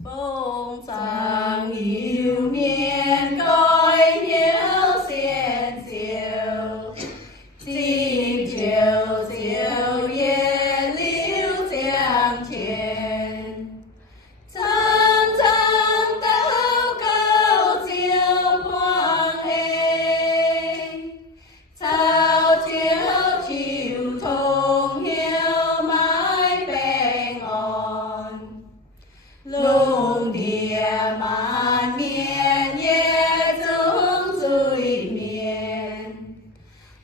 Mbong zang yêu miền coi nhiêu xiên diệu, chim chiều diệu ye liu giang thiên, chân chân tao cao diệu quang hệ, thao chiếu chịu thông hiếu mãi bình ổn. Lung địa màn miền Yesu dưới miền,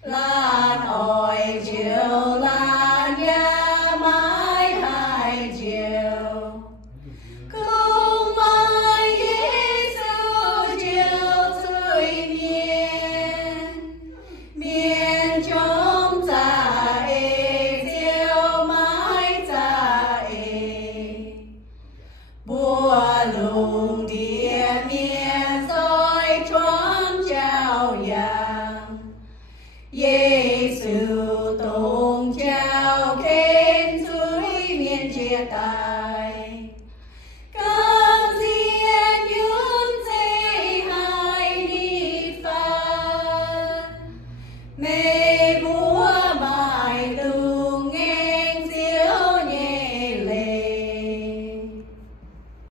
lan ôi chiều lan nhà mãi hai chiều. Cùng mãi Yesu chiều dưới miền, miền trong ta diệu mãi ta bùa lùng địa miền soi choáng trao vàng. Yesu tung trao khen dưới miền chia tay. Cam diên yun dây hai ni phan.